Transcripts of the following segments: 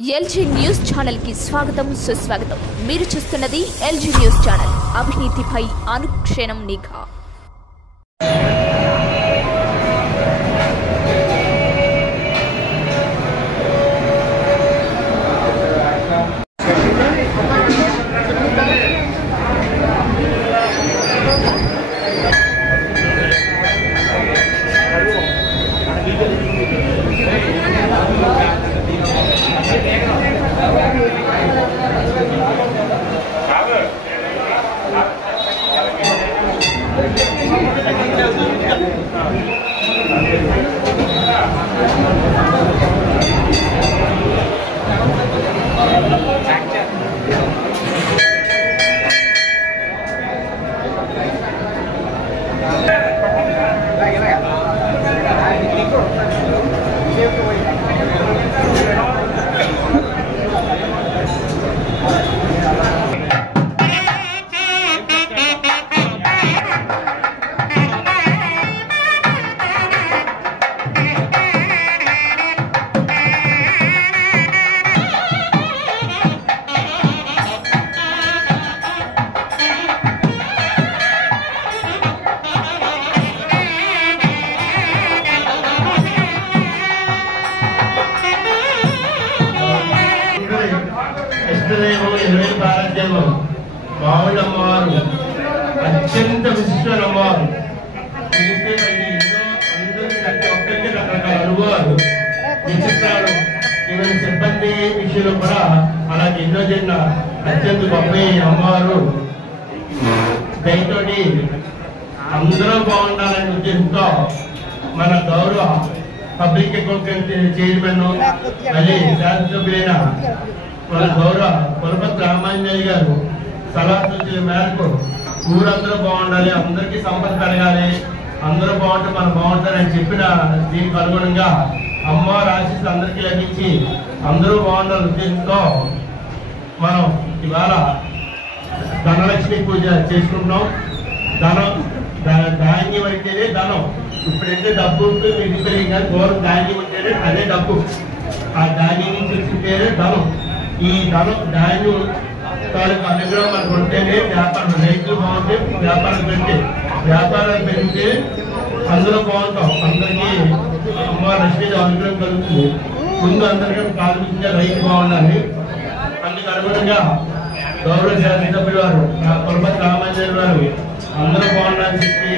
LG news channel కి స్వాగతం సుస్వాగతం। మీరు చూస్తున్నది ఎల్జీ న్యూస్ ఛానల్, అవినీతిపై అనుక్షణం నిఘా। మావులమ్మవారు అత్యంత విశిష్టమ్మవారు అందరికీ రకరకాల అనుభవాలు విచిత్రాలు ఈవెన్ సిబ్బంది విషయంలో కూడా అలాగే ఎన్నో చిన్న అత్యంత గొప్ప అమ్మవారు దయతోటి అందరూ బాగుండాలనే ఉద్దేశంతో మన గౌరవ పబ్లిక్ అకౌంటెంట్ చైర్మన్ మళ్ళీ శాసనసభ్యులైన మన గౌరవ పురపతి రామాంజనేయ గారు సలహా సూచనల మేరకు ఊరందరూ బాగుండాలి, అందరికీ సంపద కలగాలి, అందరూ బాగుంటే మనం బాగుంటారని చెప్పిన దీనికి అనుగుణంగా అమ్మవారి ఆశీస్సులు అందరికీ లభించి అందరూ బాగుండాలని ఉద్దేశంతో మనం ఇవాళ ధనలక్ష్మి పూజ చేసుకుంటున్నాం। ధాన్యం అంటేనే ధనం, ఇప్పుడైతే డబ్బు మిగిలిపోయి కానీ గౌరవ ధాన్యం అంటేనే అదే డబ్బు, ఆ ధాన్యం నుంచి వచ్చింటేనే ధనం। ఈ ధాన్యం తాలూకు అనుగ్రహం మనకు ఉంటేనే వ్యాపారం, రైతులు బాగుంటే వ్యాపారం పెడితే, వ్యాపారాలు పెరిగితే అందరూ బాగుంటాం, అందరికీ అమ్మవారి లక్ష్మీ అనుగ్రహం కలుగుతుంది। ముందు అందరికీ ప్రాథమికంగా రైతు బాగుండాలి, అందుకు అనుగుణంగా గౌరవ శాసనసభ్యులు వారు పురపతి రామాంజనేయ గారు అందరూ బాగుండాలని చెప్పి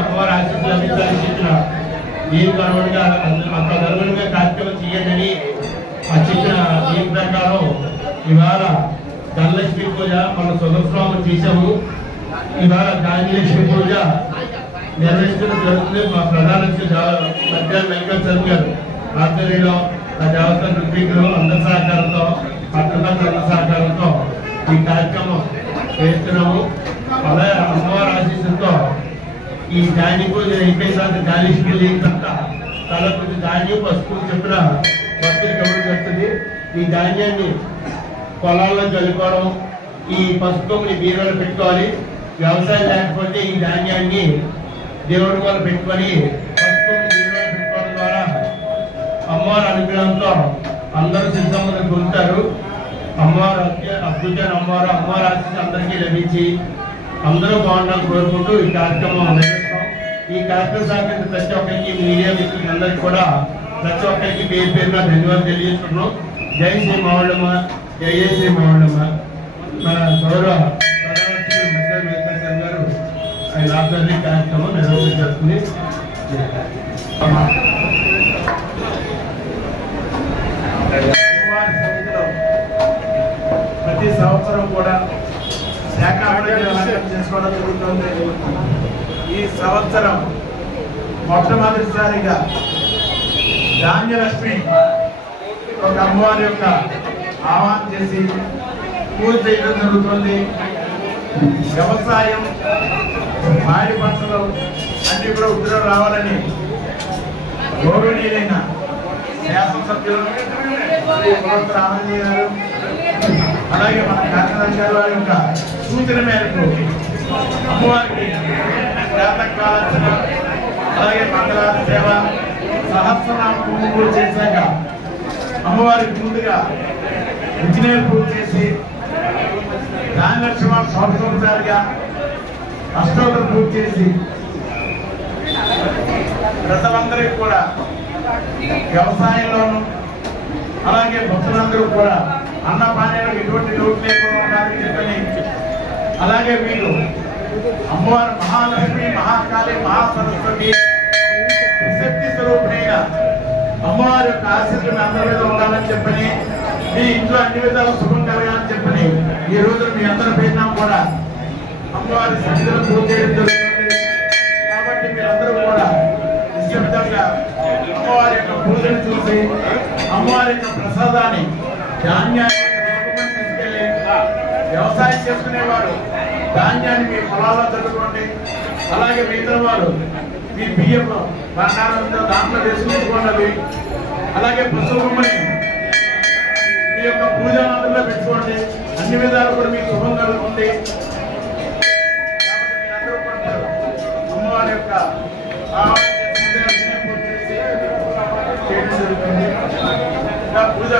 అమ్మవారి ఆశీస్సులు లభించాలని చెప్పిన దీనికి అనుగుణంగా అక్కడ అనుగుణంగా కార్యక్రమం చేయండి చెప్పిన దీని ప్రకారం ఇవాళ ధనలక్ష్మి పూజ మనం సుదర్శనం చేశాము। ఇవాళ ధాన్యలక్ష్మి పూజ నిర్వహించడం జరుగుతుంది। మా ప్రధాన మధ్యాహ్నం వెంకటేశ్వర గారు ఆధ్వర్యంలో ఆ దేవత ఋత్వికులు అందరి సహకారంతో పట్టణ సహకారంతో ఈ కార్యక్రమం చేస్తున్నాము। అలాగే అమ్మవారి ఆశీస్సులతో ఈ ధాన్య పూజ అయిపోయిన తర్వాత ధాన్యలక్ష్మి లేని తర్వాత తల కొద్ది ధాన్యం పసుపు చెప్పిన భక్తులు ఇవ్వడం జరుగుతుంది। ఈ ధాన్యాన్ని పొలాల్లో చల్లుకోవడం, ఈ పసుపుని బీరువాలో పెట్టుకోవాలి, వ్యవసాయం లేకపోతే ఈ ధాన్యాన్ని దేవుడి వల్ల పెట్టుకొని పసుపుని బీరువాలో పెట్టుకోవడం ద్వారా అమ్మవారి అనుగ్రహంతో అందరూ సిద్ధంగా పొందుతారు। అమ్మవారు అద్భుతమైన అమ్మవారి ఆశీస్సు అందరికీ లభించి అందరూ బాగుండాలని కోరుకుంటూ ఈ కార్యక్రమం నిర్వహిస్తాం। ఈ కార్యక్రమం సహకరించిన ప్రతి ఒక్కరికి, మీడియా మిత్రులకి అందరికీ కూడా ప్రతి ఒక్కరికి పేరు పేరున ధన్యవాదాలు తెలియజేస్తున్నాం। జై శ్రీ మావులమ్మ, జై శ్రీ మావులమ్మ। మన గౌరవ ప్రధానమంత్రి మధ్య వెంకటేశ్వర గారు ఆయన ఆధ్వర్య కార్యక్రమం నిర్వహించబడుతుంది। ప్రతి సంవత్సరం కూడా శాఖ చేసుకోవడం జరుగుతుంది। ఈ సంవత్సరం మొట్టమొదటిసారిగా ధాన్యలక్ష్మి ఒక అమ్మవారి యొక్క ఆహ్వానం చేసి పూజ చేయడం జరుగుతుంది। వ్యవసాయం, పాడి పంటలు అన్ని కూడా ఉద్యోగం రావాలని గౌరవనీయులైన శాసనసభ్యులు రామాంజనేయ గారు అలాగే మన కార్యదర్శి గారి వారి యొక్క సూచన మేరకు అమ్మవారికి జాతకాలర్చన అలాగే మంగళార సేవ సహస్రనామ పూజ చేశాక అమ్మవారికి ముందుగా ఇంజనీర్ పూజ చేసి దానలక్ష్మ సంవత్సరాలుగా అష్టోత్తర పూజ చేసి ప్రజలందరికీ కూడా వ్యవసాయంలోనూ అలాగే భక్తులందరూ కూడా అన్నపానీయాలకు ఎటువంటి లోటు లేకుండా ఉండాలని చెప్పని అలాగే వీళ్ళు అమ్మవారు మహాలక్ష్మి మహాకాళి మహాసరస్వతి శక్తి స్వరూపిణిగా అమ్మవారి యొక్క ఆశీస్సులు అందరి మీద ఉండాలని చెప్పని మీ ఇంట్లో అన్ని విధాలు శుభం కలగాలని చెప్పని ఈ రోజు మీ అందరి పేరున కూడా అమ్మవారి సన్నిధిలో పూజ చేయడం జరుగుతుంది. కాబట్టి మీరందరూ కూడా నిశ్శబ్దంగా అమ్మవారి యొక్క పూజను చూసి అమ్మవారి యొక్క ప్రసాదాన్ని ధాన్యాన్ని తీసుకెళ్ళి వ్యవసాయం చేసుకునేవారు ధాన్యాన్ని మీ పొలాల్లో చదువుకోండి. అలాగే మిగతా వారు మీ బియ్యం బంగారంతో దాంట్లో వేసుకుంటున్నది. అలాగే పశువుమ్మని మీ యొక్క పూజా మందిరంలో పెట్టుకోండి. అన్ని విధాలు కూడా మీకు శుభం కలుగుతుంది. కాబట్టి మీరందరూ కూడా అమ్మవారి యొక్క పూజ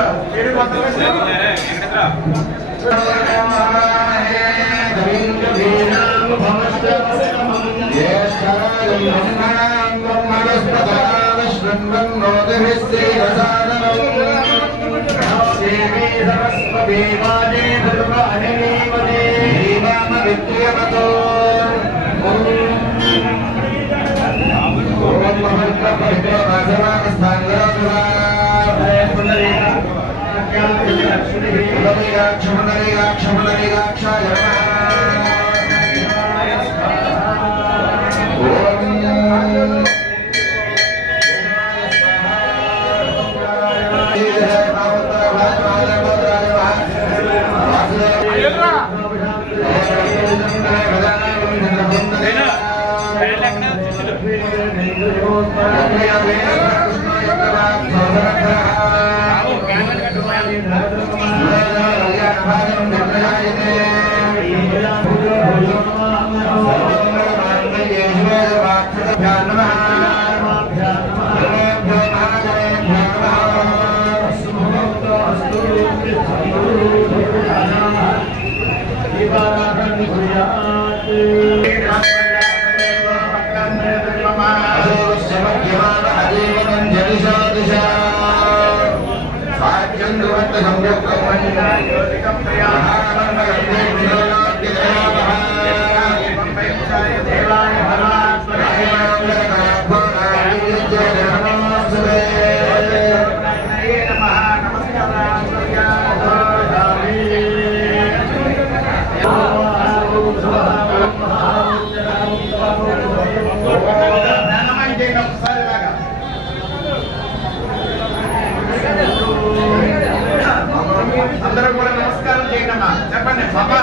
అందరూ కూడా నమస్కారం చేయండి అమ్మా. చెప్పండి బాబా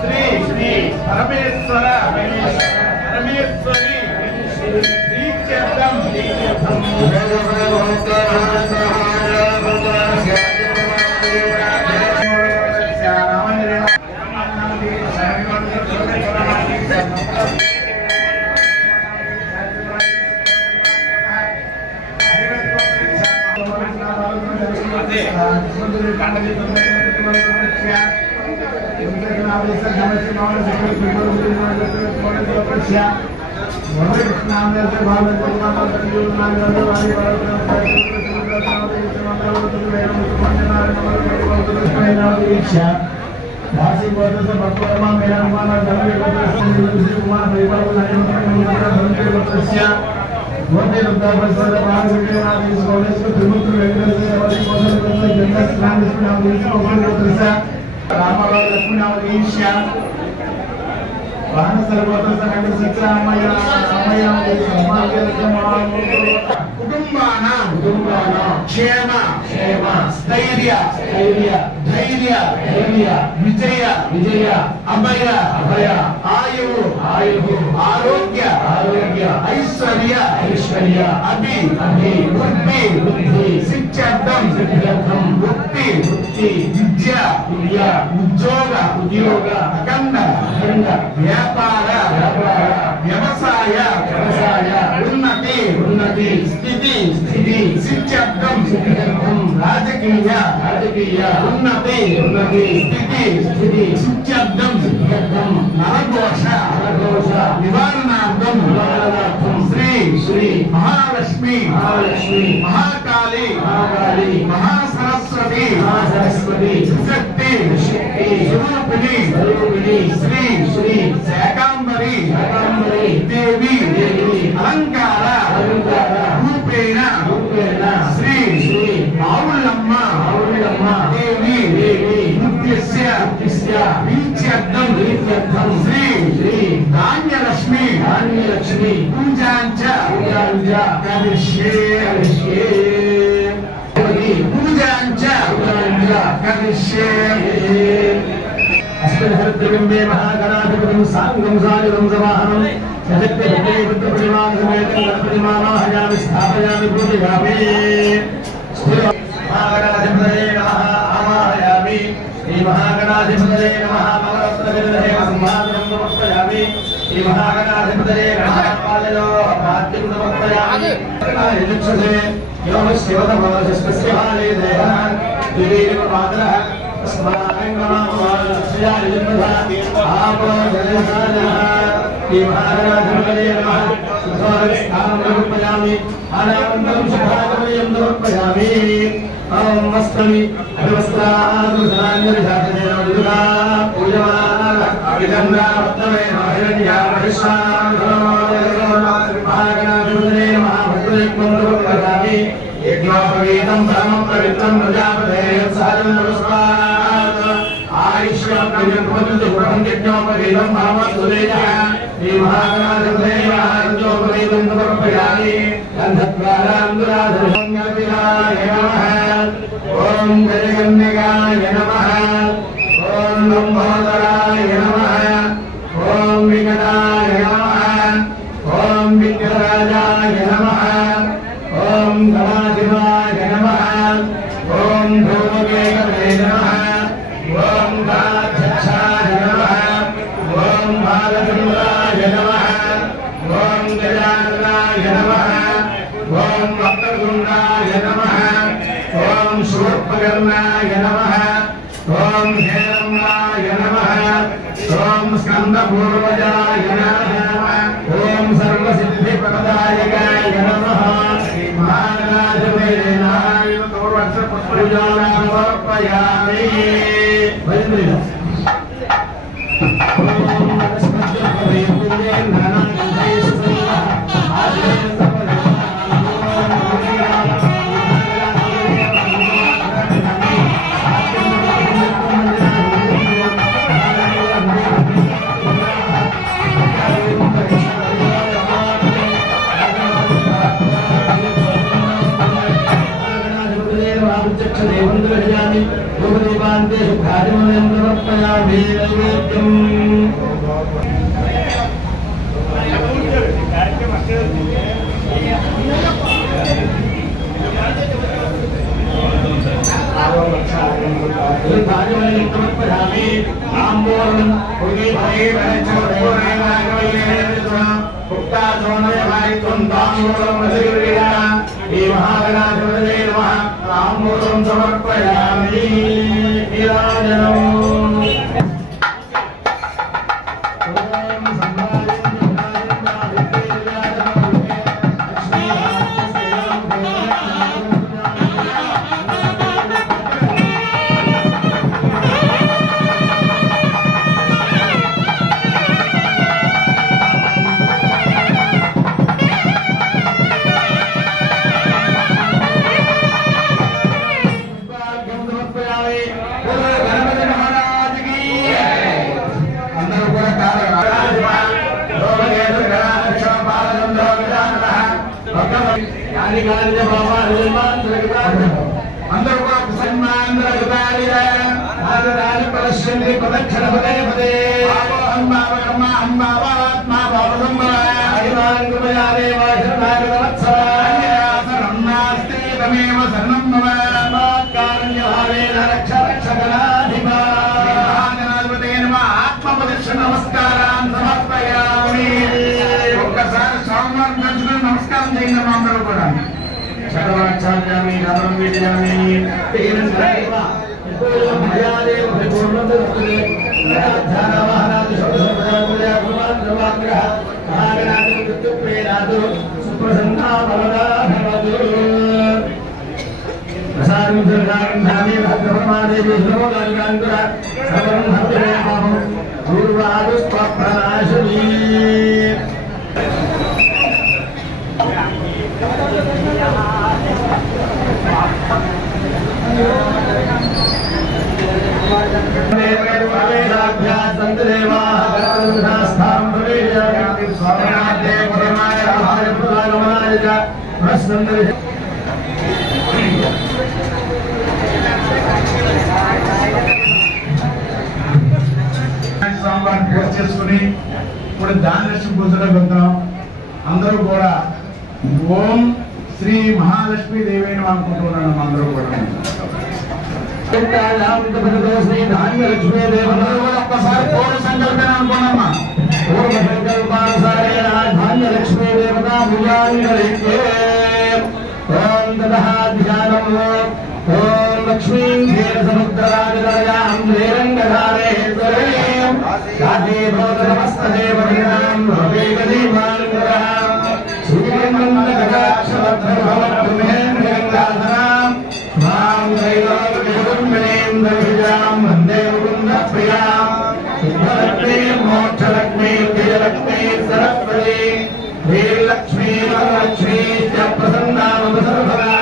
శ్రీ శ్రీ పరమేశ్వర పరమేశ్వరి శ్రీచక్రం క్షేమ స్థైర్య ధైర్య విజయ అభయ ఆయువు ఆరోగ్య ఐశ్వర్య వృద్ధి సిద్ధ్యర్థం వృత్తి విద్య ఉద్యోగ అఖండ వ్యాపార వ్యవసాయ ఉన్నతి స్థితి సిద్ధ్యర్థం రాజకీయ ఉన్నతి స్థితి సిద్ధ్యర్థం నరఘోష నివారణార్థం శ్రీ మహాలక్ష్మి మహాకాళి మహాసరస్వతి శక్తి స్వరూపిణి శ్రీ శాకాంబరి దేవి అలంకార రూపేణ శ్రీ మావుళ్ళమ్మ దేవి నృత్యస్య ప్రీత్యర్థం శ్రీ ధాన్యలక్ష్మి పూజాంచ కరిష్యే పూజాంచ కరిష్యే అస్మిన్హరిద్రబింబే మహాగణాధిపతిం సాంగం సాయుధం సమాహనం సజక్తి భక్తే బుద్ధపరిమాణ సమేతం గణపతిమావాహయామి స్థాపయామి పూజయామి మహాగణాధిపతయే నమః ఆవాహయామి శ్రీ మహాగణాధిపతయే నమః నవరత్నవిదహే సంహారం సమర్పయామి శ్రీ మహాగణాధిపతయే నమః పాదయో పాద్యం సమర్పయామి యజుక్షసే యోమ శివతమోజస్య హాలే దేవః దివీర పాదః యజ్ఞోపవీతం పరమం పవిత్రం ప్రజాపతే యజ్ఞోపవీతం పరమసురేజ శ్రీ మహాగణాధిపతయే యజ్ఞోపవీతం సమర్పయామి గంధద్వారాంగురాధర్మణ్యపిలాయ నమః ఓం జయగన్నికాయ నమః ఓం లంబోదరాయ నమః ఓం వికటాయ నమః ఓం విఘ్నరాజాయ నమః ఓం గణాధిపాయ నమః ఓం ధూమకేతవే నమః ఓం గణాధ్యక్షాయ నమః ఓం బాలచంద్రాయ నమః ఓం గజాననాయ నమః ఓం వక్రతుండాయ నమః ఓం శూర్పకర్ణాయ నమః ఓం హేరంబాయ నమః ఓం స్కందపూర్వజాయ నమః ఓం సర్వసిద్ధిప్రదాయకాయ నమః మహాగణాధిపతయే సమర్పయామి సమర్పయామి అందరూ కూడా సన్మానాలు ప్రదర్శించి ప్రదక్షిణ పదే పదే నమస్కారం సమర్పయామి. ఒక్కసారి స్వామివారిని నమస్కారం చేయండి. అందరూ కూడా చదవాచార్యామి గమనం విజయామి స్వామివారిని పూజ చేసుకుని ఇప్పుడు దానలక్ష్మి పూజలో వెళ్తాం. అందరూ కూడా ఓం శ్రీ మహాలక్ష్మి దేవేని అనుకుంటున్నాను. అందరూ కూడా ఒక్కసారి పూర్ణ సంకల్పన అనుకున్నామా? పూర్ణ సంకల్పానుసారే ధాన్యలక్ష్మీ దేవత ఓం తదః ధ్యానం ఓం లక్ష్మీం ధీర సముద్రరాజరాజాం ధీరంగధారేశ్వరీం సాధే భవత సమస్తదేవగణాం లోకేకదీపాంకరాం శ్రీమంగళకటాక్షవద్భవద్భుమేంద్రగంగాధరాం స్వాం త్రైలోక్యకుటుంబినీంద్రవిజాం వందే ముకుందప్రియాం సిద్ధలక్ష్మీం మోక్షలక్ష్మీం విజయలక్ష్మీం సరస్వతీ శ్రీలక్ష్మీ వరలక్ష్మీ చ ప్రసన్నామసర్వదా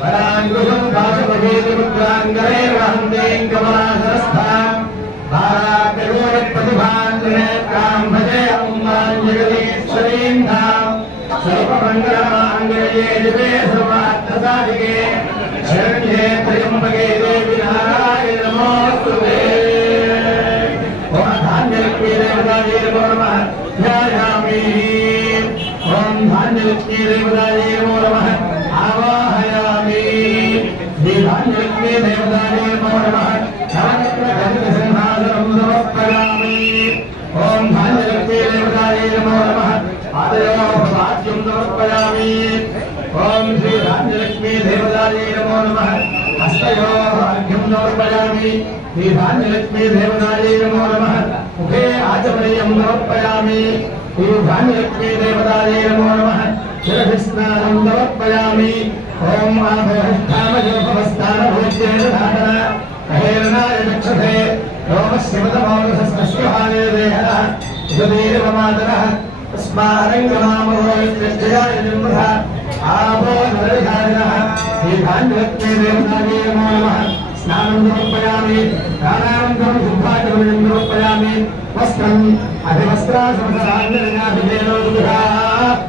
వరాంగుశం దాశపదేముద్రాంగరే వహంతేం కమలాసరస్థాం భారాకరోణ ప్రతిభాంజనేత్రాం భజే అమ్మాం జగదీశ్వరీం ధాం సర్వమంగళమాంగళ్యే దివే సర్వార్థసాధికే శరణ్యే త్ర్యంబకే దేవి నారాయణి నమోస్తుతే. ఓం ధాన్యలక్ష్మీ దేవతాయే నమో నమః ధ్యాయామి. ఓం ధాన్యలక్ష్మీ దేవతాయే నమో నమః ఆవాహయామి. శ్రీ ధాన్యలక్ష్మీ దేవతాయే నమో నమః సింహాసనం సమర్పయామి. ఓం ధాన్యలక్ష్మీ దేవతాయే నమో నమః పాదయోపాద్యం సమర్పయామి. ఓం శ్రీ ధాన్యలక్ష్మీ దేవతాయే నమో నమః హస్తయోపాద్యం సమర్పయామి. శ్రీ ధాన్యలక్ష్మీ దేవతాయే నమో నమః ముఖే ఆచమనీయం సమర్పయామి. శ్రీ ధాన్యలక్ష్మీ దేవతాయే నమో నమః శిరసి స్నానం సమర్పయామి. ఓం ఆభయస్థానభోజ్యేన ధారణ హేరణాయ చక్షతే రోమస్యమతమౌలసస్య దేహ సుధీరమాతరః తస్మారంగమామోజయాయ నిర్మృహ ఆభో నరధారిణః. శ్రీ ధాన్యలక్ష్మీ దేవతాయే నమో నమః స్నానం సమర్పయామి. దానానంతరం శుద్ధాచమనం సమర్పయామి. వస్త్రం అభివస్త్రాసమసరాంజలినాభిషేనో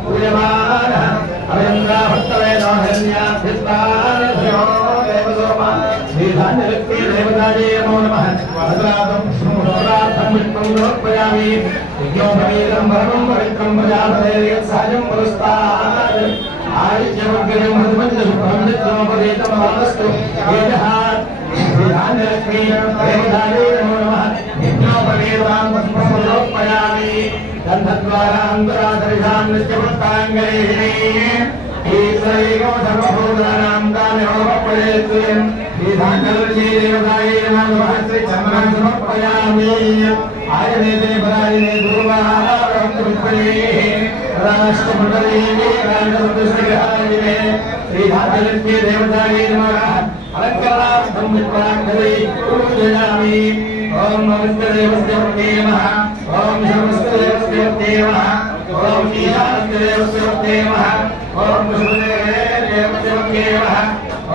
పూయమానః శ్రీ ధాన్యలక్ష్మీ దేవతాయే నమో నమః సమర్పయామి. యజ్ఞోపవీతం పరమం పవిత్రం ప్రజాపతే సహజం పురస్తాద్ ఆయుష్యమగ్రం మధుమంజసుపరితం వాస్తు శ్రీ ధాన్యలక్ష్మీ దేవతాయే నమో నమః యజ్ఞోపవీతాం సమర్పయామి. గంధద్వారాంతరాధరిషాం నిత్యవృత్తాంగైః ఈశ్వరీగో సర్వభూతానాం దానయోపయేత్యం. శ్రీ ధాన్యలక్ష్మీ దేవతాయే నమో నమః శ్రీ చంద్రం సమర్పయామి. ఆయనేతే పరాయనే దుర్వాహారం రాష్ట్రమండలే రాజశ్రీహారిణే. శ్రీ ధాన్యలక్ష్మీ దేవతాయే నమః అలంకరణార్థం విప్రాంగలై పూజయామి. ఓం నమస్తదేవస్య నమః. ఓం శర్వస్తదేవస్య నమః. ఓం నీలాస్తదేవస్య నమః. ఓం వసుదేవస్య నమః.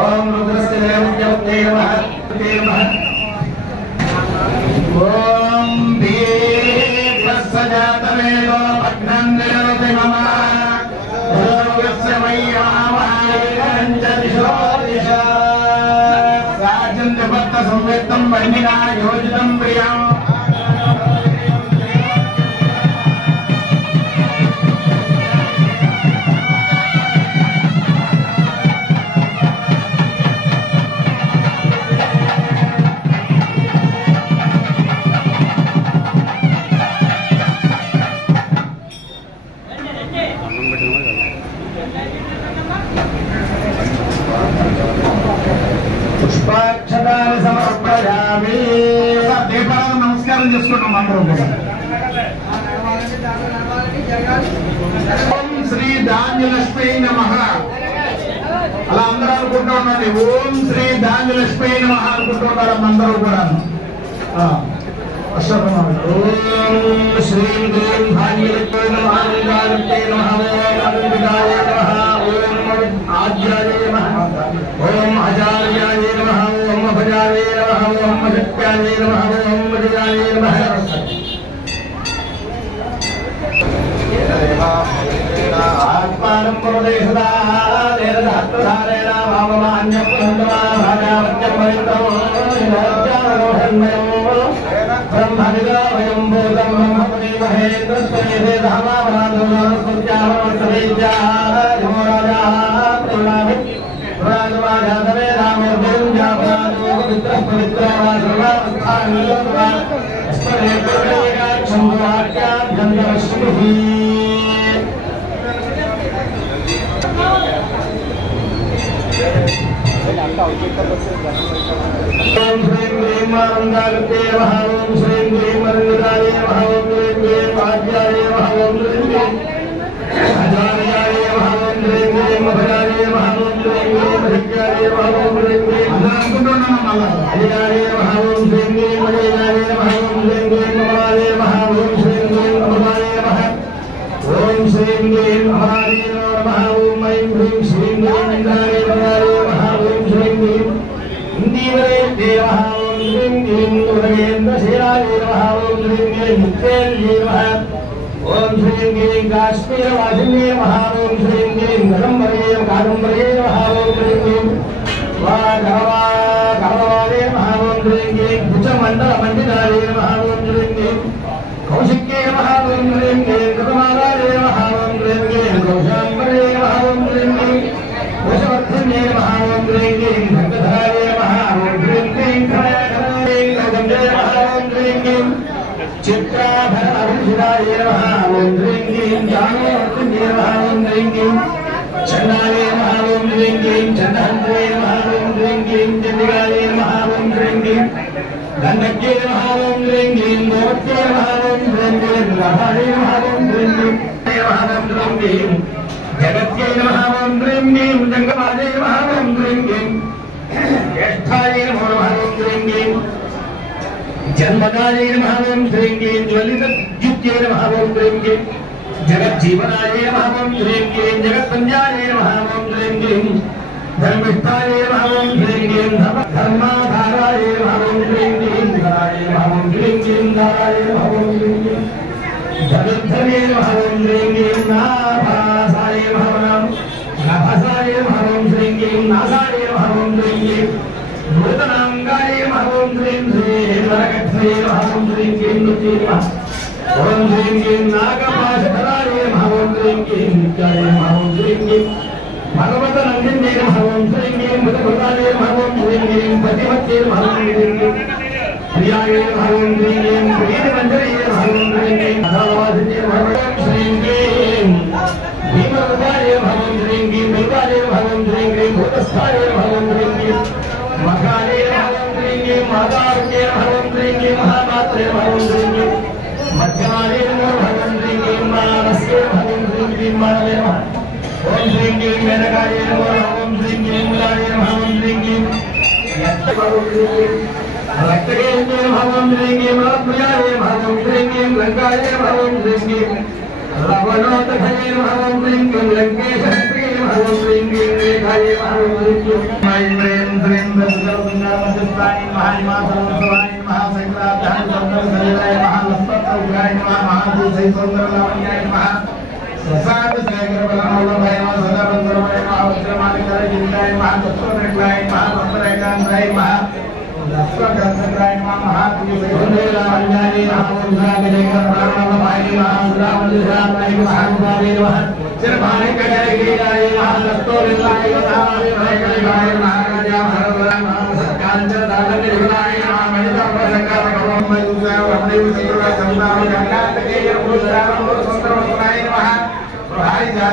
ఓం రుద్రస్తదేవస్య నమః. ఓం దీపస్సజాతవేదో భగ్నం నిరోధి మమ భోగస్య మయ్యావాయంచ దిశో దిశ రాజంత భక్త సంవేత్తం వర్ణినా యోజితం ప్రియం. అన్నం పెట్టిన పుష్పాక్షతాన్ని సమర్పయామి. దీపాలకు నమస్కారం చేసుకుంటాం అందరం కూడా. ఓం శ్రీ ధాన్యలక్ష్మీ నమః. అలా అందరూ అనుకుంటూ ఉండండి. ఓం శ్రీ ధాన్యలక్ష్మీ నమః అనుకుంటున్నారు అందరూ కూడా. ఓం శ్రీం గ్రీం ధాన్యలక్ష్మీ నమః. ధాన్యలక్ష్మీ నమః. ఓం అనంతికాయ నమః. ఓం ఆద్యాయ నమః. ఓం ఆచార్యాయ నమః. ఓం అభయాయ నమః. ఓం అశక్యాయ నమః. ఓం విజయాయ నమః. ఆత్మానం పురదేశదా దేవదహత్తారేణ భావమాన్యం పుండమా భాగావత్యం పరితం నోజ్ఞానోహన్మయం బ్రహ్మవిదావయం భూతం బ్రహ్మపతి మహేంద్రస్వయేదే ధర్మావరాధోరాస్మృత్యావరస్తవేజ్యాయో రాజా ప్రణామి రాజవాజాతవే రామోర్జం జాపరాజో పవిత్రః పవిత్రవాసర్వాస్థానిలోకవా స్మరేత్యేకాక్షం వాక్యాభ్యంతరశ్రుః. ఓం శ్రీం గ్రీం ఆనందాగతే నమః. ఓం శ్రీం గ్రీం అరంగదాయ నమః. ఓం శ్రీం గ్రీం ఆద్యాయ నమః. ఓం శ్రీం గ్రీం ఆచార్యాయ నమః. ఓం శ్రీం గ్రీం అభయాయ నమః. ఓం శ్రీం గ్రీం అశక్యాయ నమః. ఓం శ్రీం గ్రీం అజయాయ నమః. ఓం శ్రీం గ్రీం అజయాయ నమః. ఓం శ్రీం గ్రీం అమరాయ నమః. ఓం శ్రీం గ్రీం అమరాయ నమః. ఓం శ్రీం గ్రీం అమరాయ నమః. ఓం ఐం హ్రీం శ్రీం గ్రీం ఇంద్రాయ నమః. ఓం శ్రీం గ్రీం ఇందీవరే దేవః. ఓం శ్రీం గ్రీం ఉదయేంద్రశీలాయ నమః. ఓం శ్రీం గ్రీం ముక్తేర్యే నమః. ఓం శ్రీం గ్రీం కాశ్మీరవాసిన్యే నమః. ఓం శ్రీం గ్రీం గదంబర్యే కాదంబర్యే నమః. ఓం శ్రీం గ్రీం గరవాదే నమః. ఓం శ్రీం గ్రీం భుజమండలమండితాయ నమః. ఓం శ్రీం గ్రీం కౌశిక్యే నమః. ఓం శ్రీం గ్రీం కృతమాదాయ నమః. ఓం శ్రీం గ్రీం కౌశాంబర్యే నమః. ఓం శ్రీం గ్రీం కోశవర్ధన్యే నమః. ఓం శ్రీం గ్రీం భక్తధరాయ నమః. ఓం శ్రీం గ్రీం ధరాయ గౌతమ్యే నమః. ఓం శ్రీం గ్రీం చిత్రాభరణభూషితాయ నమః. ఓం శ్రీం గ్రీం జానవర్ధన్యే నమః. ఓం శ్రీం గ్రీం చండాయ నమః. ఓం శ్రీం గ్రీం చండహంత్రే నమః. ఓం శ్రీం గ్రీం చండికాయ నమః. ఓం శ్రీం గ్రీం దండక్యే నమః. ఓం శ్రీం గ్రీం గోవత్యే నమః. ఓం శ్రీం గ్రీం రథాయ నమః. ఓం శ్రీం గ్రీం ఓం శ్రీం గ్రీం జగత్యై నమః. ఓం శ్రీం గ్రీం జంగమాజై నమః. ఓం శ్రీం గ్రీం జ్యేష్ఠాయ నమో నమః. ఓం శ్రీం గ్రీం జన్మదాయ నమః. ఓం శ్రీం గ్రీం జ్వలితద్యుత్యై నమః. ఓం శ్రీం గ్రీం జగజ్జీవనాయ నమః. ఓం శ్రీం గ్రీం జగత్సంజాయ నమః. ఓం శ్రీం గ్రీం ధర్మిష్ఠాయ నమః. ఓం శ్రీం గ్రీం ధర్మాధారాయ నమః. ఓం శ్రీం గ్రీం ధరాయ నమః. ఓం శ్రీం గ్రీం ధరాయ నమః. ఓం శ్రీం గ్రీం ధనుర్ధరే నమః. ఓం శ్రీం గ్రీం నాభాసాయ నమః. నభసాయ నమః. ఓం శ్రీం గ్రీం నాసాయ నమః. ఓం శ్రీం గ్రీం నూతనాంగాయ నమః. ఓం శ్రీం శ్రీవరగత్వే నమః. ఓం శ్రీం గ్రీం నృత్యే నమః. ఓం శ్రీం గ్రీం నాగపాశధరాయ నమః. ఓం శ్రీం గ్రీం నిత్యాయ నమః. ఓం శ్రీం గ్రీం భగవతనందిన్యే నమః. ఓం శ్రీం గ్రీం బుధభృతాయ నమః. ఓం శ్రీం గ్రీం పతిమత్యే నమః. ఓం శ్రీం గ్రీం ప్రియాయ నమః. ఓం శ్రీం గ్రీం ప్రీతిమంజరే నమః. ఓం శ్రీం గ్రీం అధర్వాసిన్యే నమః. ఓం శ్రీం గ్రీం భీమవతాయ నమః. ఓం శ్రీం గ్రీం బిల్వాయ నమః. ఓం శ్రీం గ్రీం భూతస్థాయ నమః. ఓం శ్రీం గ్రీం మఖాయ నమః. ఓం శ్రీం గ్రీం మాతారుణ్యే నమః. ఓం శ్రీం గ్రీం మహాపాత్రే నమః. ఓం శ్రీం గ్రీం మధ్యమాయ నమః. ఓం శ్రీం గ్రీం మానస్య నమః. ఓం శ్రీం గ్రీం మానవే నమః. ఓం శ్రీం గ్రీం మేనకాయ నమః. ఓం శ్రీం గ్రీం మూలాయ నమః. ఓం శ్రీం గ్రీం రక్తకేంద్రే నమః. ఓం శ్రీం గ్రీం రత్నయాయ నమః. ఓం శ్రీం గ్రీం లంకాయ నమః. ఓం శ్రీం గ్రీం లవణోదకయ నమః. ఓం శ్రీం గ్రీం లంకేశహస్త్రే నమః. ఓం శ్రీం గ్రీం రేఖాయ నమః. ఓం శ్రీం గ్రీం మైత్రేం శ్రీం దశరథంగామధ్యస్థాయ మహానిమాసవసవాయ మహాశంకరాభ్యాం సంకరశరీరాయ మహాలస్పత్రౌఘాయ నమః. మహాదూతై సౌందరలావణ్యాయ నమః. ప్రసాద శేఖర బలమౌళభాయ నమః. సదాబంధరమాయ నమః. వజ్రమాలికాయ జిందాయ నమః. తత్వరేఖాయ నమః. తత్వరేఖాంతాయ నమః. లక్ష్మగంధరాయ నమః. మహాదూతై సౌందరలావణ్యాయ నమః. వంశాగరేఖర బలమౌళభాయ నమః. సురామలిశాయ మహానుభావే నమః. చిరమాణికగరగిరియాయ నమః. దత్తోరిల్లాయ నమః. రేఖలికాయ నమః. రాజాభరణాయ నమః. సత్కాంచదాగనిరివినాయ నమః. మణితంబరసంకారకమోమయూసాయ రమణీయ సంతృగా సంతాన గంగాంతకేయ పురుషారం సుందరవసనాయ నమః. ప్రహారిజాయ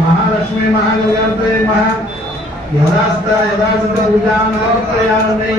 महालक्ष्मी महागौरी यदास्ता यदास्ता पूजां समर्पयामि।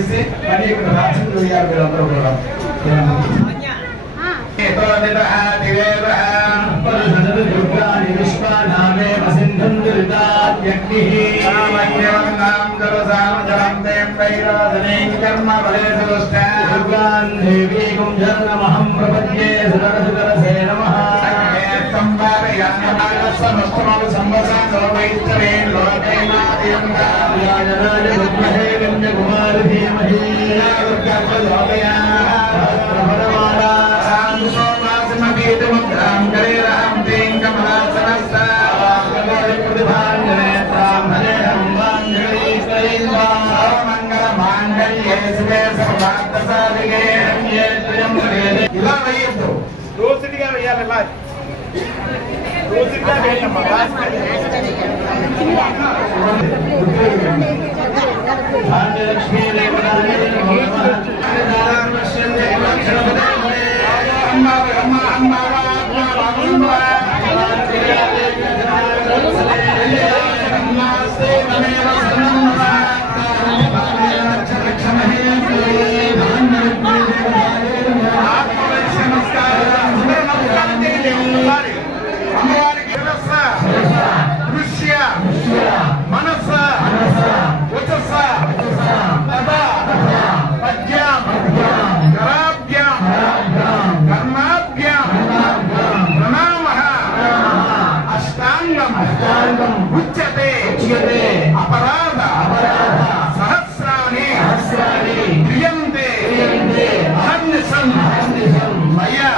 చేసి మరి ఇక్కడ రాష్ట్రం వేయాలి మీరందరూ కూడా ఇలా వేయద్దు రోజుగా వేయాలి ఇలా రోజుగా వేయమ్మా లక్ష్మీ अपराध सहस्राणि क्रियन्ते अहर्निशं मया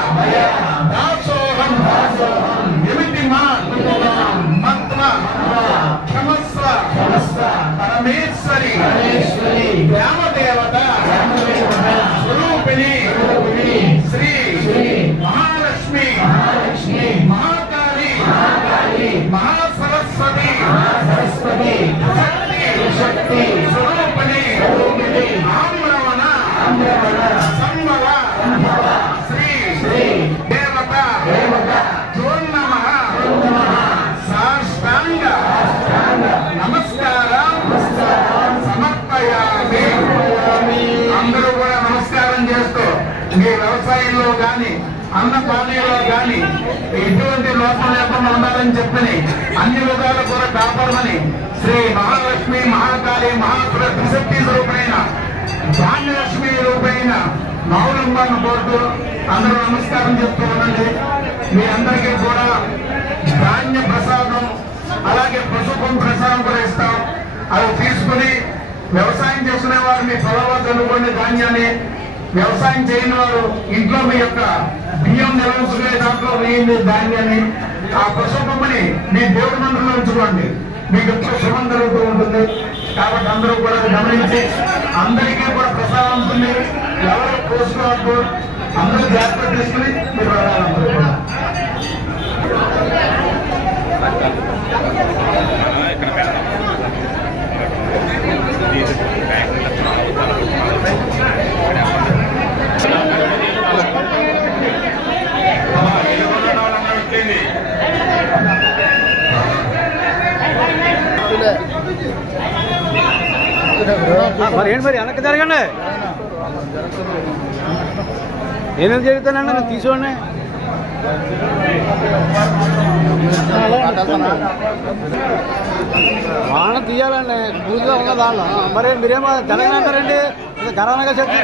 दासोऽहं निमित्तिमान् मत्वा क्षमस्व परमेश्वरी ग्रामदेवता स्वरूपिणी श्री महालक्ष्मी महाकाली महासरस्वती शक्ति स्वरूपिणी आम्रवण संभव श्री देवता नमः साष्टांग नमस्कारं సమర్పయామి. అందరూ కూడా నమస్కారం చేస్తూ మీ వ్యవసాయంలో గాని అన్న పానీయంలో గాని ఎటువంటి లోపం లేకుండా ఉండాలని చెప్పని అన్ని విధాలు కూడా కాపాడమని శ్రీ మహాలక్ష్మి మహాకాళి త్రిశక్తి స్వరూపైన ధాన్యలక్ష్మి రూపైన మౌలంబాన్ని కోరుతూ అందరూ నమస్కారం చేస్తూ ఉండండి. మీ అందరికీ కూడా ధాన్య ప్రసాదం అలాగే పశుపం ప్రసాదం కూడా ఇస్తాం. అవి తీసుకుని వ్యవసాయం చేసుకునే వారు మీ పొలంలో చదువుకునే ధాన్యాన్ని, వ్యవసాయం చేయని వారు ఇంట్లో మీ యొక్క బియ్యం నిలవసుకునే దాంట్లో వేయండి ధాన్యాన్ని. ఆ పశుపమ్మని మీ దేవుడి మందిరంలో ఉంచుకోండి, మీకు ఎక్కువ శ్రమం జరుగుతూ ఉంటుంది. కాబట్టి అందరూ కూడా గమనించి అందరికీ కూడా ప్రసాదం ఉంటుంది. ఎవరు పోసుకోవద్దు, అందరూ జాగ్రత్త తీసుకుని మీరు వెళ్ళాలందరూ కూడా. మరి ఏంటి మరి వెనక్కి జరగండి, నేనేం జరుగుతానండి నేను తీసుకోండి. వాన తీయాలండి, పూజగా ఉన్న దానిలో మరి మీరేమో తెలంగాణ అంటారండి, కరోనాగా చెప్పి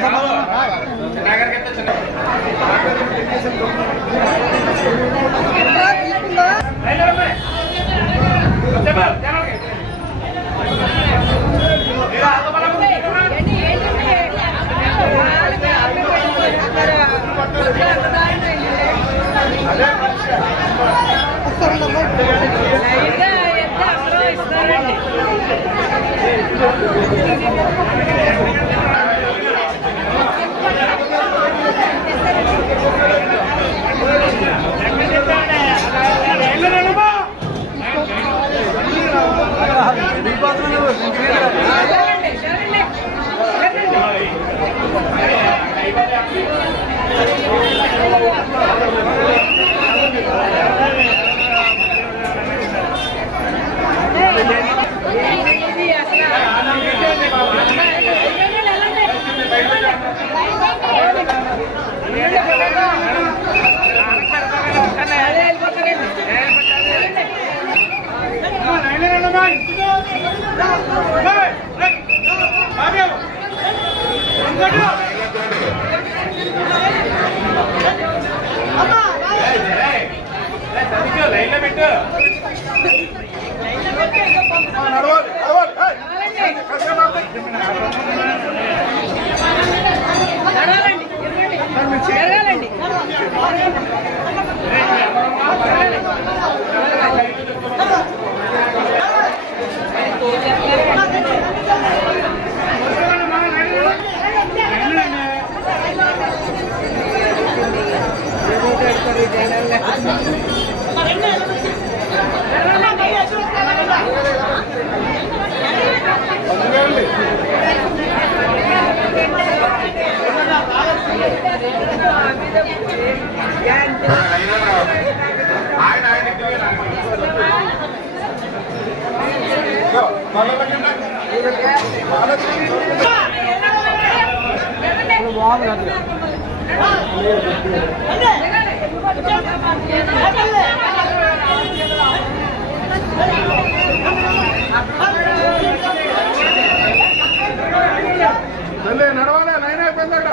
నడవాలి నైన్ అయిపోయిందట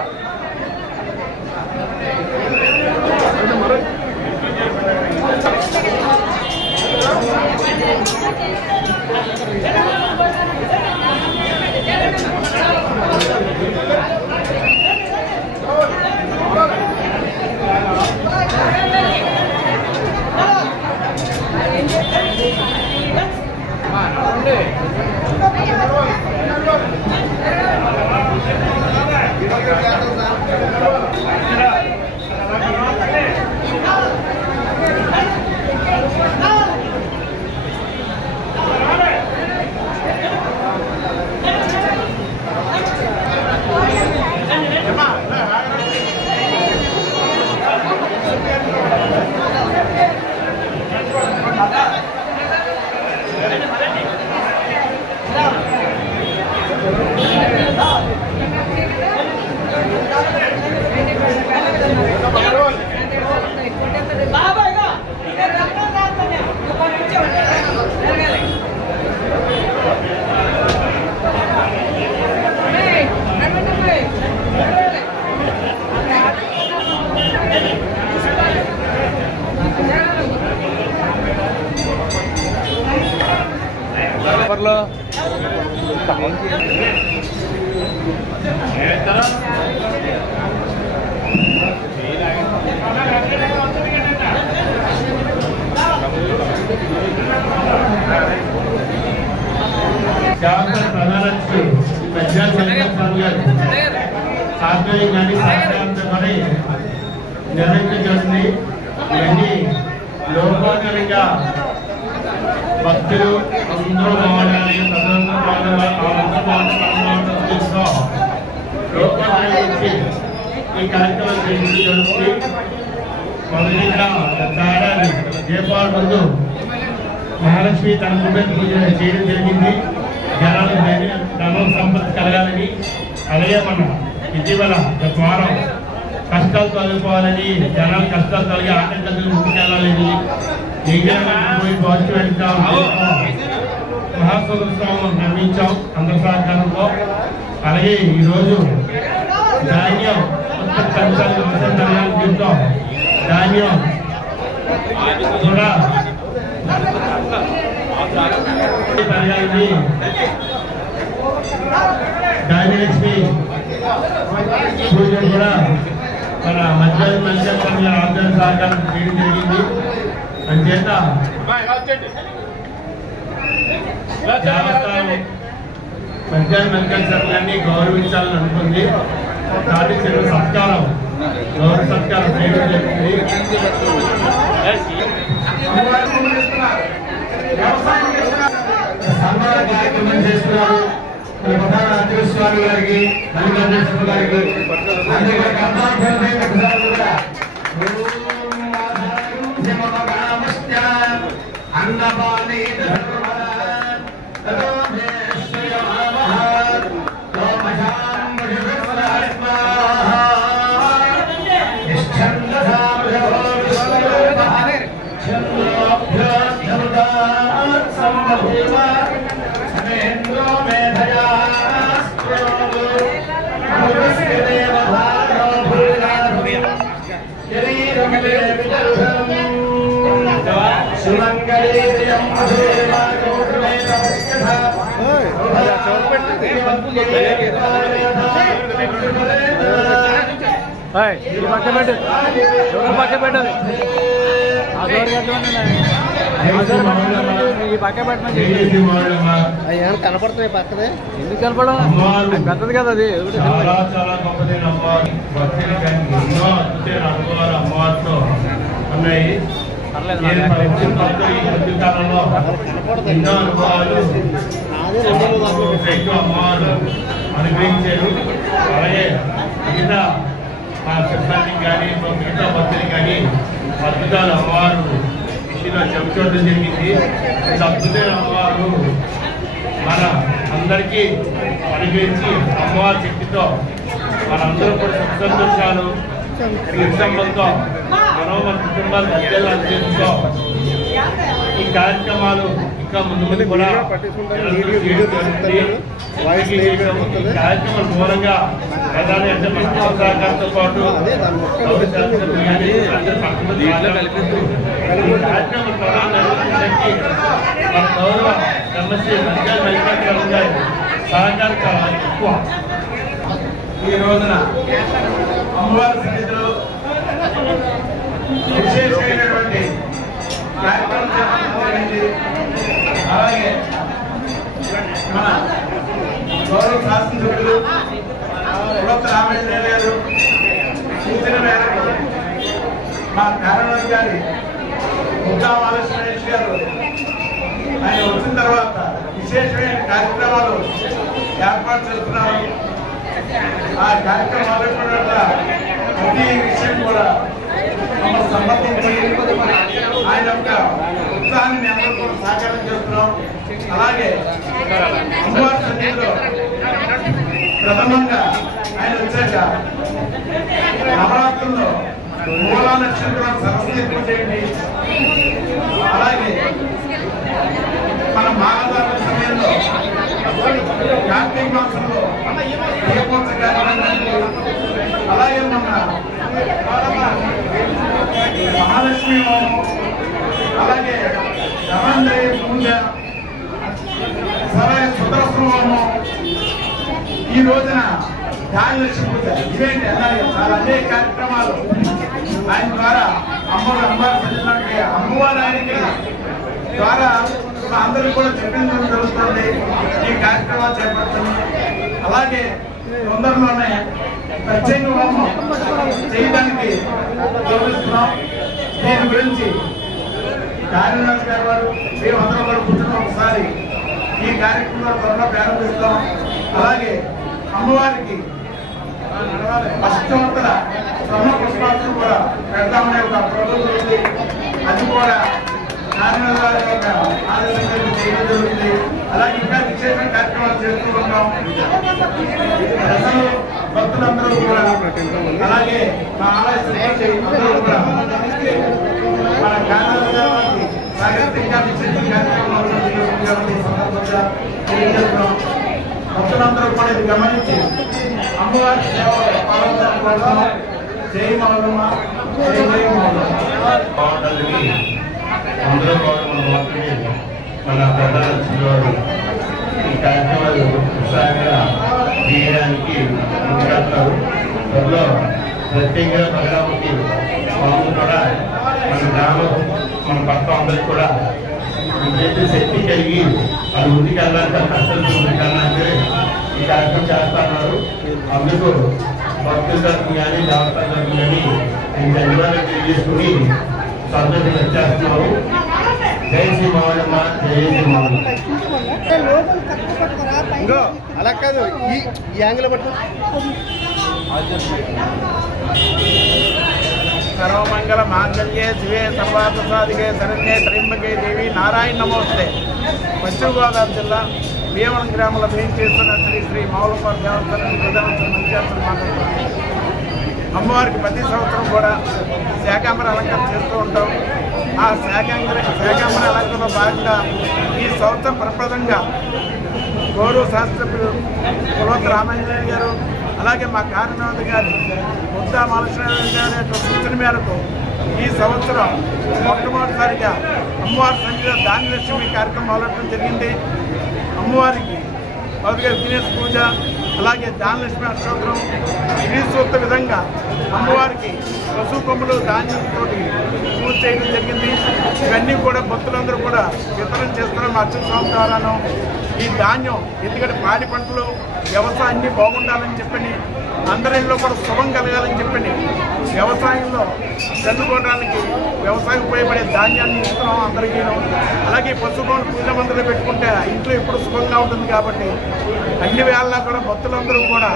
శాసన ప్రధానమంత్రి ప్రజా సంఘాలు ఆధ్వర్యంగాని సాధ్యాంతమని నిర్వహించబడింది. ఇవన్నీ లోకోత్తరంగా భక్తులు అందరూ బాగుండాలి, లోకోత్తరించి ఈ కార్యక్రమం జరుగుతుంది. మొదటిగా ఏడాది దీపావళి ముందు మహాలక్ష్మి తన కుటుంబ పూజ చేయడం జరిగింది. జనాలు ధనం సంపత్తి కలగాలని, అలాగే మనం ఇటీవల గత వారం కష్టాలు తొలగిపోవాలని, జనాలు కష్టాలు తొలగి ఆటంకాలు ముందుకెళ్ళాలని పాజిటివ్ వెళ్తాం మహాసోత్సవం నిర్మించాం అందరి సహకారంలో. అలాగే ఈరోజు ధాన్యం తీర్థం ధాన్యం కూడా ధాన్యలక్ష్మి పూజ కూడా మన మధ్య ఆధ్వర్య సహకారం చేయడం జరిగింది. అంచేత పంచాయతీ మెడికల్ గౌరవించాలని అనుకుంది. కాబట్టి చిన్న సత్కారం గౌరవ సత్కారం చేయడం జరిగింది. సన్మాన కార్యక్రమం చేస్తున్నారు ప్రధాన అధ్యక్ష స్వామి గారికి, మల్లికార్జున గారికి అన్నపాలి ఈ పక్క పెట్టు పక్క పెట్టదు ఈ పక్క పెట్టమని ఏమైనా కనపడుతున్నాయి పక్కనే ఎందుకు కనపడం పెద్దది కదా అది చాలా చాలా గొప్పదైన అమ్మవారు భక్తులు కానీ ఎన్నో అద్భుతమైన అనుభవాలు అమ్మవారితో ఉన్నాయి. ఈ మధ్యకాలంలో ఎన్నో అనుభవాలు అమ్మవారు అనుగ్రహించారు. అలాగే మిగతా మా సిబ్బందికి కానీ మిగతా భక్తులు కానీ అద్భుతాలు అమ్మవారు విషయంలో చెప్పుకోవడం జరిగింది. ఇంత అద్భుతమైన అమ్మవారు మన అందరికీ అనుగ్రహించి అమ్మవారి శక్తితో మనందరూ కూడా సుఖ సంతోషాలు సంబంధంతో మనం మన కుటుంబాలు ప్రజలు అందించుకో ఈ కార్యక్రమాలు ఇంకా ముందు ముందు కూడా కార్యక్రమాల మూలంగా ప్రధాని అంటే మన సహకారంతో పాటు మన గౌరవ సమస్య సహకారం చాలా ఎక్కువ. ఈ రోజున అమ్మవారి సన్నిధిలో విశేషమైనటువంటి కార్యక్రమం చేపట్టబడింది. అలాగే మన గౌరవ శాసనసభ్యులు పులత్త రామేశ్వర గారు సూచన మేరకు మా కార్యవర్గ గారి ముద్దా మహాలక్ష్మణేష్ గారు ఆయన వచ్చిన తర్వాత విశేషమైన కార్యక్రమాలు ఏర్పాటు చేస్తున్నారు. ఆ కార్యక్రమాలు ప్రతి విషయం కూడా మమ్మల్ని సంబంధించి ఆయన యొక్క ఉత్సాహాన్ని మేము అందరూ కూడా సహకారం చేస్తున్నాం. అలాగే అమ్మవారి సన్నిధిలో ప్రథమంగా ఆయన వచ్చాక నవరాత్రుల్లో మూలా నక్షత్రం సరస్వతి పూజ చేయండి. అలాగే మన మానదాన సమయంలో కార్తీక మాసంలో దీపోత్సవ కార్యక్రమాలు, అలాగే మన మహాలక్ష్మి హోమం, అలాగే ధనంజయ పూజ, సరయ సుదర్శన హోమం, ఈ రోజున ధాన్యలక్ష్మి పూజ, ఇవేంటి అలాగే చాలా అనేక కార్యక్రమాలు ఆయన ద్వారా అమ్మవారి సన్నిధిలోకి అమ్మవారి ఆయనకి ద్వారా అందరూ కూడా చెప్పించడం జరుగుతుంది. ఈ కార్యక్రమాలు చేపడుతుంది. అలాగే తొందరలోనే ప్రత్యేక హోమం చేయడానికి గౌరవిస్తున్నాం. దీని గురించి కార్యనాథ్ గారు వారు మేమందరం కూడా కూర్చుని ఒకసారి ఈ కార్యక్రమంలో త్వరలో ప్రారంభిస్తాం. అలాగే అమ్మవారికి అష్టోత్తర స్వర్ణ పుష్పాలను కూడా పెడతామనే ఒక ప్రభుత్వం ఉంది. అది కూడా కార్యనాథ్ గారి యొక్క ఆదేశంగా చేయడం జరుగుతుంది. అలాగే ఇంకా విశేషమైన కార్యక్రమాలు చేస్తూ ఉంటాం. ప్రజలు భక్తులందరూ కూడా అలాగే మా ఆలయ సిబ్బంది అందరూ కూడా మన కార్యనాథ్ గారికి సాగరికంగా విశేష కార్యక్రమాలు సందర్భంగా తెలియజేస్తున్నాం. భక్తులందరూ కూడా ఇది గమనించి అమ్మవారి సేవలో పాల్గొనడం. జై మౌలమ్మ, జై జై మౌలమ్మ. అందరూ మన ప్రధాన వారు ఈ కార్యక్రమాలు ఉత్సాహంగా చేయడానికి ముందుకెళ్తారు. త్వరలో ప్రత్యేకంగా బలరాముకి స్వామి కూడా మన గ్రామం మన పక్క అందరికి కూడా చేసే శక్తి కలిగి అది ముందుకెళ్ళాలంటే కష్టం ముందుకెళ్ళాలంటే ఈ కార్యక్రమం చేస్తున్నారు. అందుకు భక్తుల తరఫు కానీ దేవస్థానం తరఫు కానీ నేను ధన్యవాదాలు తెలియజేసుకుని సంతోషం వచ్చేస్తున్నాము. జై శ్రీ మౌలమ్మ, జై శ్రీ మౌలమ్మ. అలా కాదు, ఈ యాంగిల్ పట్టు. సర్వమంగళ మాంగళ్యే శివే సర్వార్థసాధికే శరణ్యే త్రయంబకే దేవి నారాయణ నమోస్తే. పశ్చిమ గోదావరి జిల్లా భీమవరం గ్రామంలో చేస్తున్న శ్రీ శ్రీ మౌలమ్మ దేవస్థానం ప్రధాన మాట్లాడుతున్నాం. అమ్మవారికి ప్రతి సంవత్సరం కూడా శాకాంబర అలంకరణ చేస్తూ ఉంటాం. ఆ శాకాంబర అలంకరణలో భాగంగా ఈ సంవత్సరం ప్రప్రదంగా గౌరవ శాస్త్రజ్ఞులు పులత్త రామేశ్వర గారు, అలాగే మా కార్యనాథ్ గారు ముద్దా మహాలక్ష్మి గారి యొక్క సూచన మేరకు ఈ సంవత్సరం మొట్టమొదటిసారిగా అమ్మవారి సన్నిధిలో ధాన్యలక్ష్మి కార్యక్రమం మొదలెట్టడం జరిగింది. అమ్మవారికి మొదటిగా దినేష్ పూజ, అలాగే ధాన్యలక్ష్మి అష్టోత్తరం శ్రీ సూక్త విధంగా అమ్మవారికి పశు కొమ్ములు ధాన్యంతో పూజ చేయడం జరిగింది. ఇవన్నీ కూడా భక్తులందరూ కూడా వితరణ చేస్తున్నారు. మా అర్చన స్వామి ద్వారాను ఈ ధాన్యం ఎందుకంటే పాడి పంటలు వ్యవసాయం అన్నీ బాగుండాలని చెప్పని అందరిలో కూడా శుభం కలగాలని చెప్పని వ్యవసాయంలో చదువుకోవడానికి వ్యవసాయం ఉపయోగపడే ధాన్యాన్ని ఇస్తున్నాం అందరికీ. అలాగే పశువులను పూజ మందిలో పెట్టుకుంటే ఇంట్లో ఎప్పుడు శుభంగా ఉంటుంది కాబట్టి అన్ని వేళల్లో కూడా భక్తులందరూ కూడా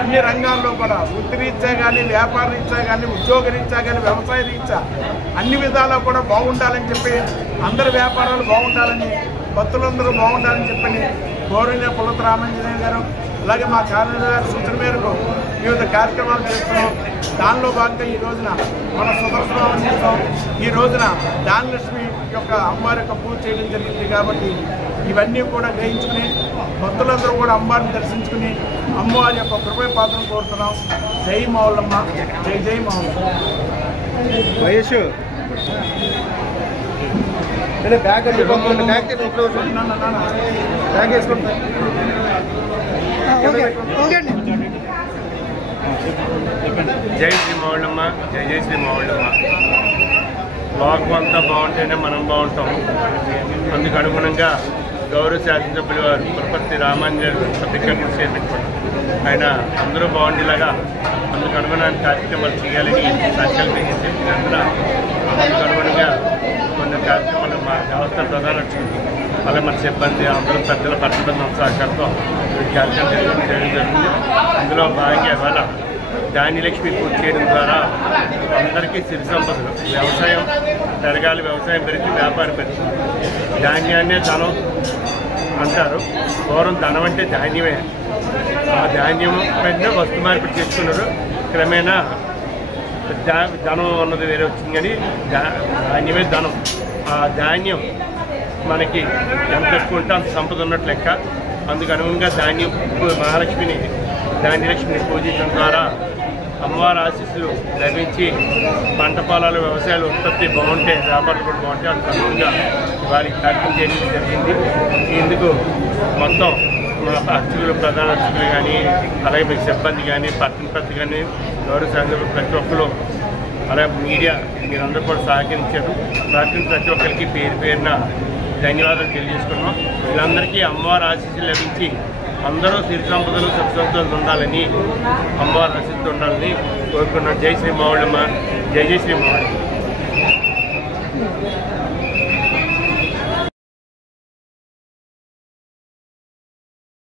అన్ని రంగాల్లో కూడా వృత్తి రీత్యా కానీ వ్యాపార రీత్యా కానీ ఉద్యోగ రీత్యా కానీ వ్యవసాయ రీత్యా అన్ని విధాలా కూడా బాగుండాలని చెప్పి అందరి వ్యాపారాలు బాగుండాలని భక్తులందరూ బాగుండాలని చెప్పని గౌరవనీయ పుల్లత రామాంజనేయ గారు అలాగే మా కార్యదర్శి గారి సూచన మేరకు వివిధ కార్యక్రమాలు చేస్తున్నాం. దానిలో భాగంగా ఈ రోజున మన సుదర్శనం చేస్తాం. ఈ రోజున ధాన్యలక్ష్మి యొక్క అమ్మవారి యొక్క పూజ చేయడం జరిగింది కాబట్టి ఇవన్నీ కూడా గ్రహించుకుని భక్తులందరూ కూడా అమ్మవారిని దర్శించుకుని అమ్మవారి యొక్క కృపయ పాత్రం కోరుతున్నాం. జై మౌళ్ళమ్మ, జై జై మౌళ్ళమ్మ. వయస్సు బ్యాగ్ వేసుకుంటా. జై శ్రీ మౌళ్ళమ్మ, జై జై శ్రీ మౌళ్ళమ్మ. లోకం అంతా బాగుంటేనే మనం బాగుంటాం. అందుకు అనుగుణంగా గౌరవ శాసనసభ్యులు వారు పులపర్తి రామాంజనేయులు సభ్యులు చేర్పించారు. ఆయన అందరూ బాగుండేలాగా అందుకు అనుగుణమైన కార్యక్రమాలు చేయాలని సంకల్పించి అందుకు అనుగుణంగా కొన్ని కార్యక్రమాలు మా దేవస్థాన ప్రధాన అలాగే మన సిబ్బంది అందరూ పెద్దల పట్టబడిన సహకారంతో కార్యక్రమం చేయడం జరిగింది. అందులో భాగంగా ఇవాళ ధాన్యలక్ష్మి పూజ చేయడం ద్వారా అందరికీ సిరి సంపదలు వ్యవసాయం పెరగాలి, వ్యవసాయం పెరిగి వ్యాపారం పెరుగుతుంది. ధాన్యాన్నే ధనం అంటారు. పూర్వం ధనం అంటే ధాన్యమే. ఆ ధాన్యం వెంటనే వస్తు మార్పిడి చేసుకున్నారు. క్రమేణా ధనం అన్నది వేరే వచ్చింది కానీ ధాన్యమే ధనం. ఆ ధాన్యం మనకి ఎంత ఎక్కువ ఉంటే అంత సంపద ఉన్నట్టు లెక్క. అందుకు అనుగుణంగా ధాన్యలక్ష్మిని పూజించడం ద్వారా అమ్మవారి ఆశీస్సులు లభించి పంట పొలాలు వ్యవసాయాలు ఉత్పత్తి బాగుంటే వ్యాపారాలు కూడా బాగుంటే అందుకు అనుగుణంగా వారికి కార్యక్రమం చేయడం జరిగింది. ఇందుకు మొత్తం మా అర్చకులు ప్రధాన అర్చకులు కానీ అలాగే మీ సిబ్బంది కానీ పట్టణ పెద్ద కానీ గౌరవ సంఘాలు ప్రతి ఒక్కరు అలాగే మీడియా మీరందరూ కూడా సహకరించారు. ప్రతి ఒక్కరికి పేరు పేరున ధన్యవాదాలు తెలియజేసుకున్నాం. వీళ్ళందరికీ అమ్మవారి ఆశీస్సులు లభించి అందరూ సిరి సంపదలు సుఖసంతోషాలు ఉండాలని అమ్మవారి ఆశీస్సులు ఉండాలని కోరుకున్నాం. జై శ్రీ మౌళ్ళమ్మ, జై జై శ్రీ మౌళ్ళమ్మ.